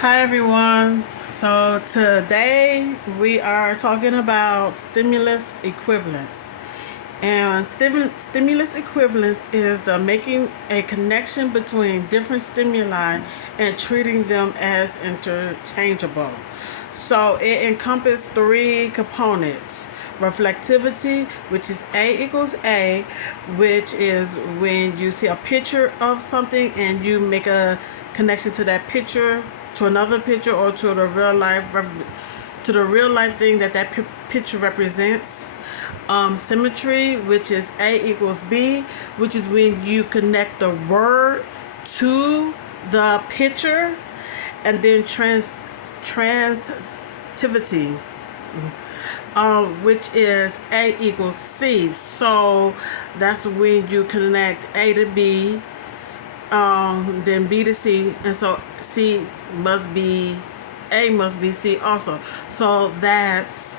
Hi everyone. So today we are talking about stimulus equivalence. And stimulus equivalence is the making a connection between different stimuli and treating them as interchangeable. So it encompasses three components. Reflectivity, which is A equals A, which is when you see a picture of something and you make a connection to that picture, to another picture, or to the real life thing that picture represents. Symmetry, which is A equals B, which is when you connect the word to the picture. And then transitivity, which is A equals C. So that's when you connect A to B, then B to C, and so must be A must be C also. So that's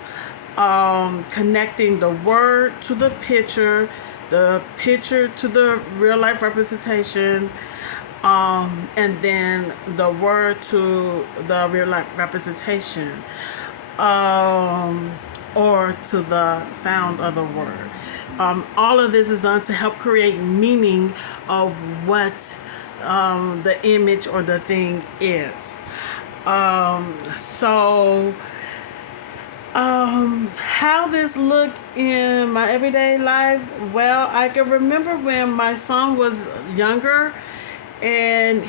connecting the word to the picture to the real life representation, and then the word to the real life representation, um, or to the sound of the word. All of this is done to help create meaning of what the image or the thing is. So how this look in my everyday life? Well, I can remember when my son was younger, and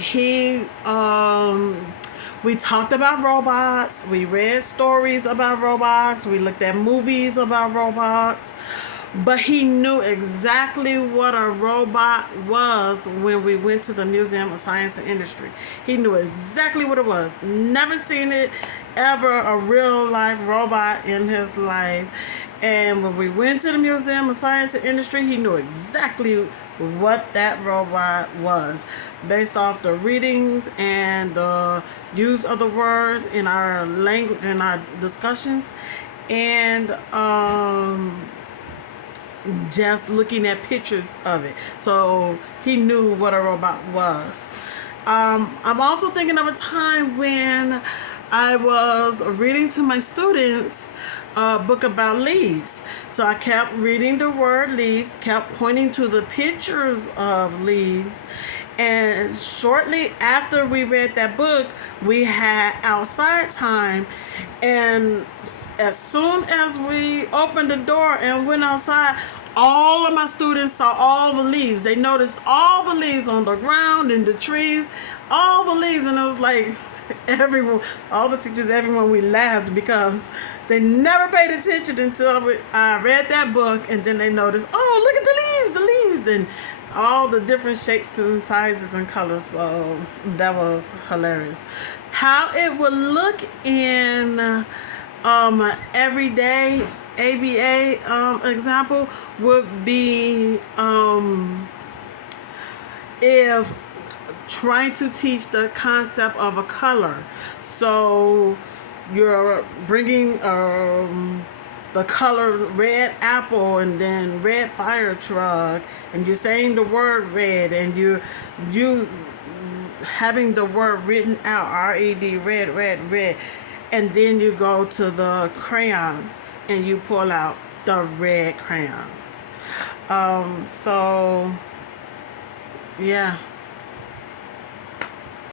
we talked about robots. We read stories about robots. We looked at movies about robots. But he knew exactly what a robot was when we went to the Museum of Science and Industry. He knew exactly what it was. Never seen it ever, a real life robot in his life. And when we went to the Museum of Science and Industry, he knew exactly what that robot was based off the readings and the use of the words in our language, in our discussions. And just looking at pictures of it. So he knew what a robot was. I'm also thinking of a time when I was reading to my students a book about leaves. So I kept reading the word leaves, kept pointing to the pictures of leaves. And shortly after we read that book, we had outside time. And as soon as we opened the door and went outside, all of my students saw all the leaves. They noticed all the leaves on the ground, in the trees, all the leaves. And it was like everyone, all the teachers, everyone, we laughed because they never paid attention until I read that book. And then they noticed, oh, look at the leaves, and all the different shapes and sizes and colors. So that was hilarious. How it would look in everyday ABA example would be if trying to teach the concept of a color. So you're bringing the color red apple and then red fire truck, and you're saying the word red, and you having the word written out, R-E-D, red, red, red. And then you go to the crayons and you pull out the red crayons. So, yeah.